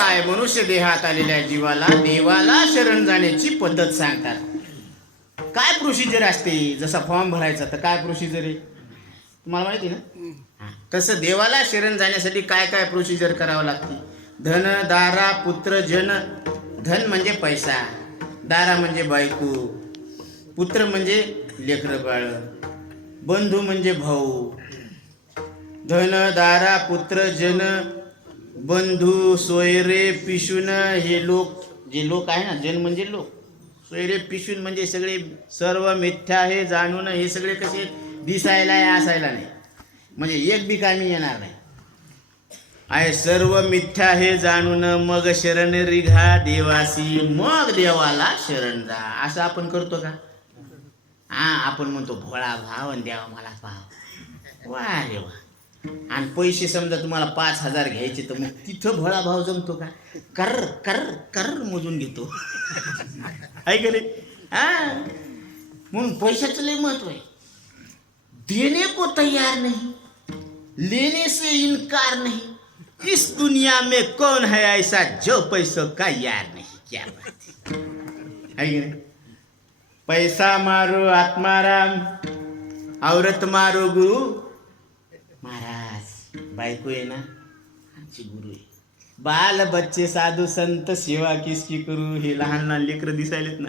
नामदेवराय मनुष्य देहात आलेल्या जीवाला देवाला शरण जाण्याची पद्धत सांगतात. काय प्रोसिजर असते? जसा फॉर्म भरायचा तर काय प्रोसिजर आहे? तुम्हाला माहिती ना? तसं देवाला शरण जाण्यासाठी काय काय प्रोसिजर करावं लागते? धन दारा पुत्र जन. धन म्हणजे पैसा. दारा म्हणजे बायको. पुत्र म्हणजे लेकरं बाळ. बंधू म्हणजे भाऊ. धन दारा पुत्र जन. बंधू सोयरे पिशून हे लोक. जे लोक आहे ना जन म्हणजे लोक. सोयरे पिशून म्हणजे सगळे सर्व मिथ्या आहे जाणून हे सगळे कसे दिसायला आहे असायला नाही. म्हणजे एक बी कामी येणार नाही. आहे सर्व मिथ्या हे जाणून मग शरण रिघा देवासी मग देवाला शरण जा. असं आपण करतो का? हा आपण म्हणतो भोळा भाव आणि देवा मला भाव वा रे वा. आणि पैसे समजा तुम्हाला पाच हजार घ्यायचे तर मग तिथं भोळा भाव जमतो का? कर कर कर मोजून घेतो. रे हा. म्हणून पैशाचं लय महत्त्व आहे. देने को तैयार नहीं लेने से इनकार नहीं. इस दुनिया में कौन है ऐसा जो पैसों का यार नहीं क्या बात है? पैसा मारो आत्माराम औरत मारो गुरु महाराज बायको आहे ना? आमची गुरु आहे. बाल बच्चे साधू संत सेवा किसकी करू? हे लहान लहान लेकरं दिसायलेत ना.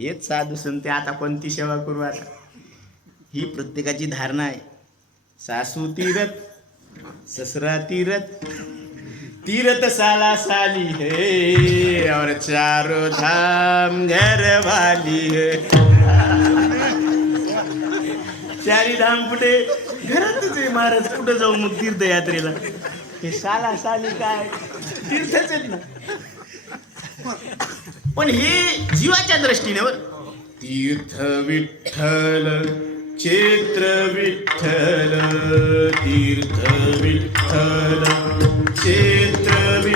हेच साधू संत आता कोणती सेवा करू आता? ही प्रत्येकाची धारणा आहे. सासू तीरथ ससरा तीरथ. तीरथ साला साली है और चारो धाम घर वाली है. चारी धाम कुठे? घरातच आहे महाराज कुठं जाऊ मग तीर्थयात्रेला? हे साला साली काय? तीर्थच आहेत ना. पण हे जीवाच्या दृष्टीने बर. तीर्थ विठ्ठल चेत्र विठ्ठल तीर्थ विठ्ठल चेत्र विठ्ठल.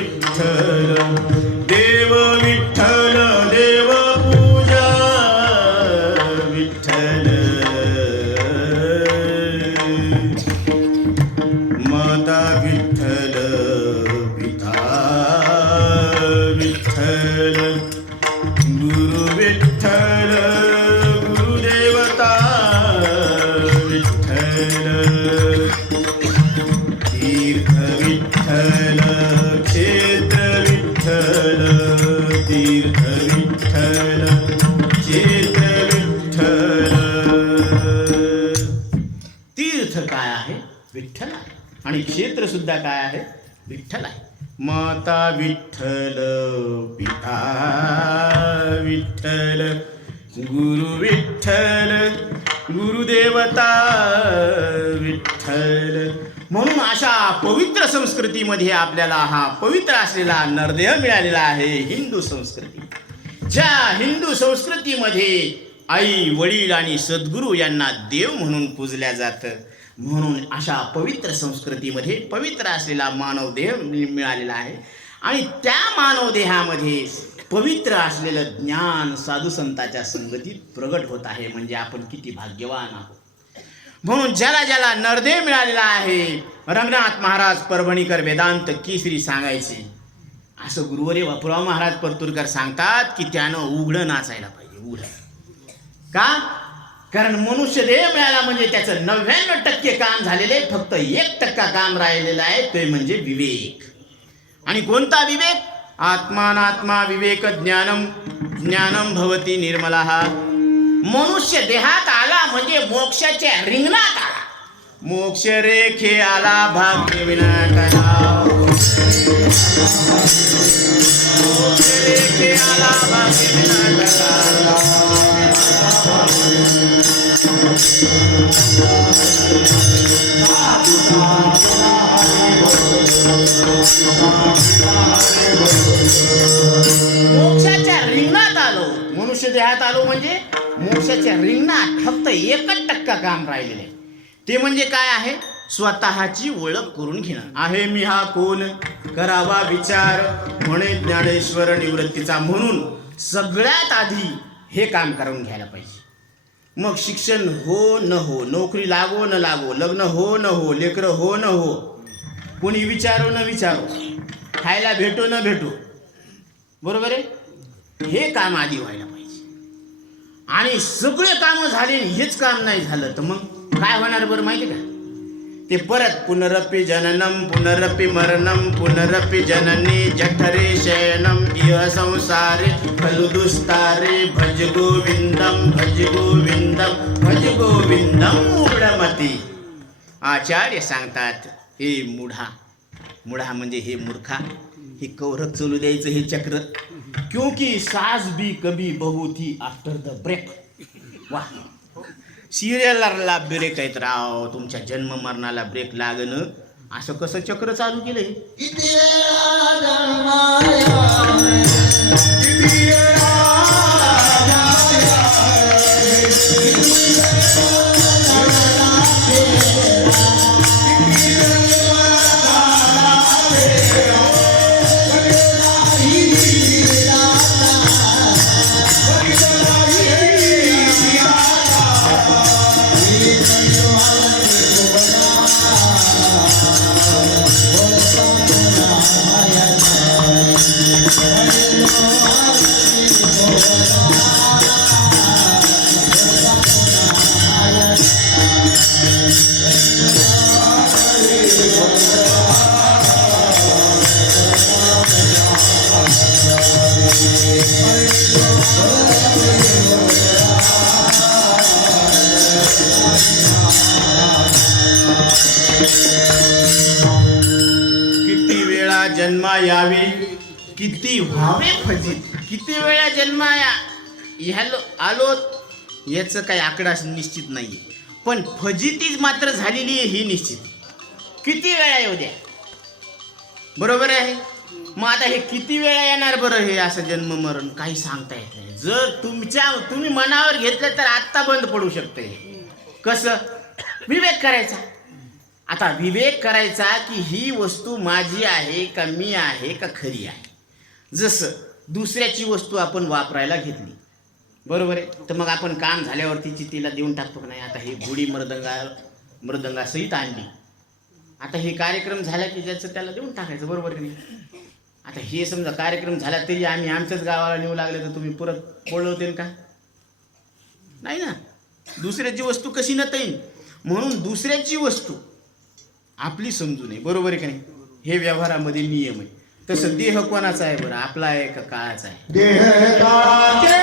क्षेत्रसुद्धा क्षेत्र सुद्धा काय आहे? विठ्ठल आहे. माता विठ्ठल पिता विठ्ठल गुरु विठ्ठल गुरुदेवता विठ्ठल. म्हणून अशा पवित्र संस्कृतीमध्ये आपल्याला हा पवित्र असलेला नरदेह मिळालेला आहे हिंदू संस्कृती. ज्या हिंदू संस्कृतीमध्ये आई वडील आणि सद्गुरू यांना देव म्हणून पूजल्या जातं. म्हणून अशा पवित्र संस्कृतीमध्ये पवित्र असलेला मानव देह मिळालेला आहे. आणि त्या मानव देहामध्ये पवित्र असलेलं ज्ञान साधुसंताच्या संगतीत प्रगट होत आहे म्हणजे आपण किती भाग्यवान आहोत. म्हणून ज्याला ज्याला नरदेह मिळालेला आहे रंगनाथ महाराज परभणीकर वेदांत केसरी सांगायचे असं गुरुवरे बापूराव महाराज परतूरकर सांगतात की त्यानं उघडं नाचायला पाहिजे उघडं. का? कारण मनुष्य देह मिळाला म्हणजे त्याचं नव्याण्णव टक्के काम झालेले फक्त एक टक्का काम राहिलेलं आहे ते म्हणजे विवेक. आणि कोणता विवेक? आत्मानात्मा विवेक ज्ञानम ज्ञानम भवती निर्मला. मनुष्य देहात आला म्हणजे मोक्षाच्या रिंगणात आला. मोक्ष रेखे आला भाग्य विनाटला मोक्षाच्या रिंगणात आलो. मनुष्य देहात आलो म्हणजे मोक्षाच्या रिंगणात फक्त एकच टक्का काम राहिलेले ते म्हणजे काय आहे? स्वतःची ओळख करून घेणं. आहे मी हा कोण करावा विचार म्हणे ज्ञानेश्वर निवृत्तीचा म्हणून सगळ्यात आधी हे काम करून घ्यायला पाहिजे. मग शिक्षण हो न हो नोकरी लागो न लागो लग्न हो न हो लेकरं हो न हो कोणी विचारो न विचारो खायला भेटो न भेटो बरोबर आहे? हे काम आधी व्हायला पाहिजे. आणि सगळे कामं झाले हेच काम नाही झालं तर मग काय होणार बरं माहिती का? ते परत पुनरपि जननम पुनरपि मरणम पुनरपि जननी जठरे शयनम इह संसारे खलु दुस्तारे भज गोविंदम भज गोविंदम भज गोविंदम मूढमती. आचार्य सांगतात हे मुढा मुढा म्हणजे हे मूर्खा हे कौरक चलू द्यायचं हे चक्र. क्योंकि सास भी कभी बहुती आफ्टर द ब्रेक वा सिरियलला ब्रेक आहेत राव तुमच्या जन्म मरणाला ब्रेक लागणं. असं कसं चक्र चालू केलंय? किती किती वेळा जन्मा यावी किती व्हावे फजित. किती वेळा जन्माया ह्यालो आलो. याचं काही आकडा निश्चित नाहीये. पण फजिती मात्र झालेली आहे ही निश्चित. किती वेळा येऊ द्या? बरोबर आहे? मग आता हे किती वेळा येणार बरं हे असं जन्म मरण? काही सांगता येत नाही. जर तुमच्या तुम्ही मनावर घेतलं तर आत्ता बंद पडू शकतं. हे कसं? विवेक करायचा. आता विवेक करायचा की ही वस्तू माझी आहे का मी आहे का खरी आहे? जसं दुसऱ्याची वस्तू आपण वापरायला घेतली. बरोबर आहे? तर मग आपण काम झाल्यावरतीची तिला देऊन टाकतो का नाही? आता हे गुढी मृदंगा मृदंगासहित आणली. आता हे कार्यक्रम झाला की ज्याचं त्याला देऊन टाकायचं बरोबर की नाही? आता हे समजा कार्यक्रम झाला तरी आम्ही आमच्याच गावाला नेऊ लागले तर तुम्ही परत बोलवते का? नाही ना. दुसऱ्याची वस्तू कशी नता येईल म्हणून दुसऱ्याची वस्तू आपली समजू नये. बरोबर आहे का नाही? हे व्यवहारामध्ये नियम आहे तसं देह कोणाचा आहे बरं? आपला आहे का काळाचा आहे? देह काळाचे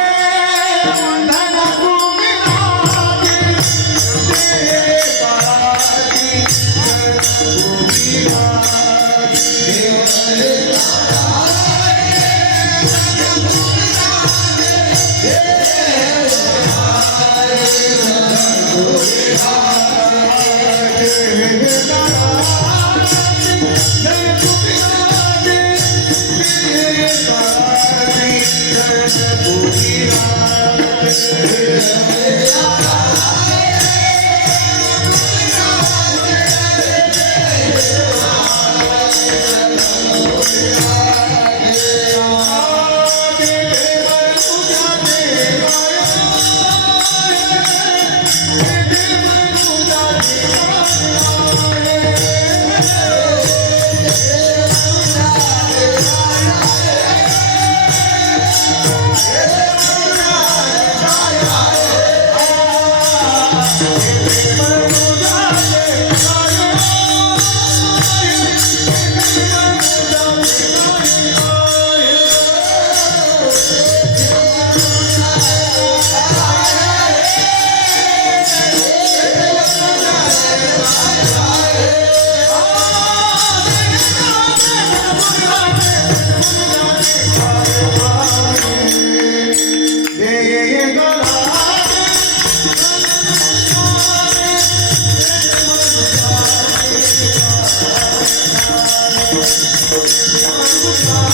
बंधन तुम्ही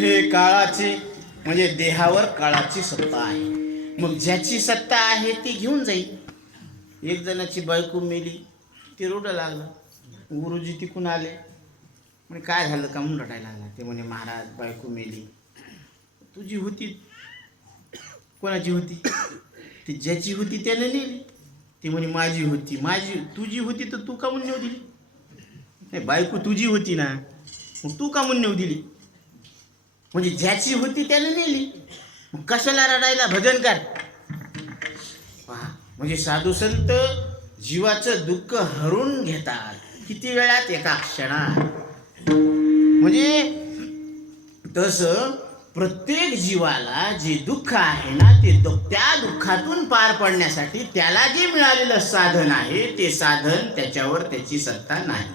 हे काळाचे म्हणजे देहावर काळाची सत्ता आहे. मग ज्याची सत्ता आहे ती घेऊन जाईल एक जणाची बायको मेली ती रोडं लागलं. गुरुजी तिकून आले. म्हणे काय झालं का? म्हणून रडायला लागला. ते म्हणे महाराज बायको मेली. तुझी होती. कोणाची होती? ती ज्याची होती त्याने नेली. ती म्हणे माझी होती. माझी तुझी होती तर तू का म्हणून नेऊ दिली? नाही बायको तुझी होती ना. मग तू का म्हणून नेऊ दिली? म्हणजे ज्याची होती त्याने नेली. कशाला रडायला भजन कर? म्हणजे साधू संत जीवाचं दुःख हरून घेतात. किती वेळात एका क्षणात? म्हणजे तसं प्रत्येक जीवाला जे दुःख आहे ना ते दु- त्या दुःखातून पार पडण्यासाठी त्याला जे मिळालेलं साधन आहे ते साधन त्याच्यावर त्याची सत्ता नाही.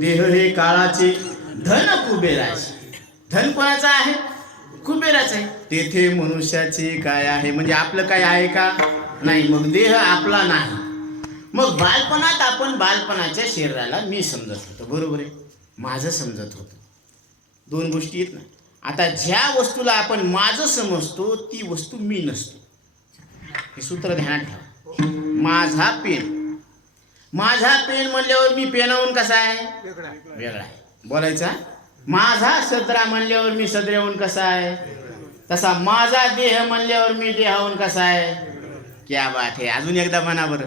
देह हे काळाचे धन कुबेराचे. धन कोणाचं आहे? कुबेराचं आहे. तेथे मनुष्याचे काय आहे? म्हणजे आपलं काय आहे का? नाही मग देह आपला नाही. मग बालपणात आपण बालपणाच्या शरीराला मी समजत होतो. बरोबर आहे? माझं समजत होतं. दोन गोष्टी आहेत ना आता ज्या वस्तूला आपण माझं समजतो ती वस्तू मी नसतो. हे सूत्र ध्यानात ठेवा. माझा पेन. माझा पेन म्हणल्यावर मी पेनावून कसा आहे? वेगळा आहे. बोलायचा माझा सदरा म्हणल्यावर मी सदऱ्याहून कसा आहे? तसा माझा देह म्हणल्यावर मी देहाहून कसा आहे? क्या बात आहे. अजून एकदा म्हणा बरं.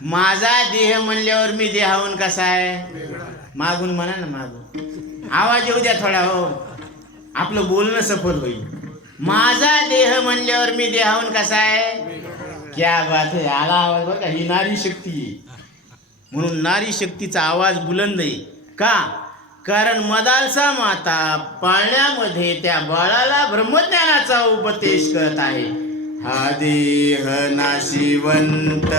माझा देह म्हणल्यावर मी देहाहून कसा आहे? मागून म्हणा ना मागून. आवाज येऊ द्या थोडा हो. आपलं बोलणं सफल होईल. माझा देह म्हणल्यावर मी देहाहून कसा आहे? क्या बात आहे. आला आवाज बरं का. ही नारी शक्ती म्हणून नारी शक्तीचा आवाज बुलंद आहे. का? कारण मदालसा माता पाळण्यामध्ये त्या बाळाला ब्रह्मज्ञानाचा उपदेश करत आहे. हा देह नाशिवंत.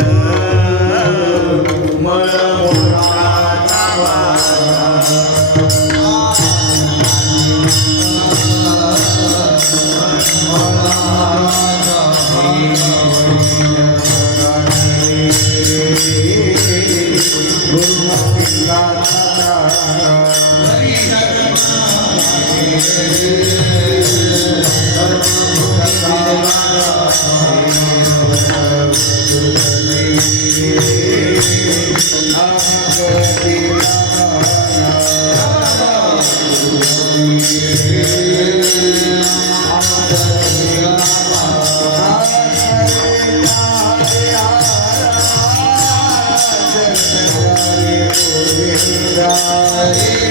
Glory.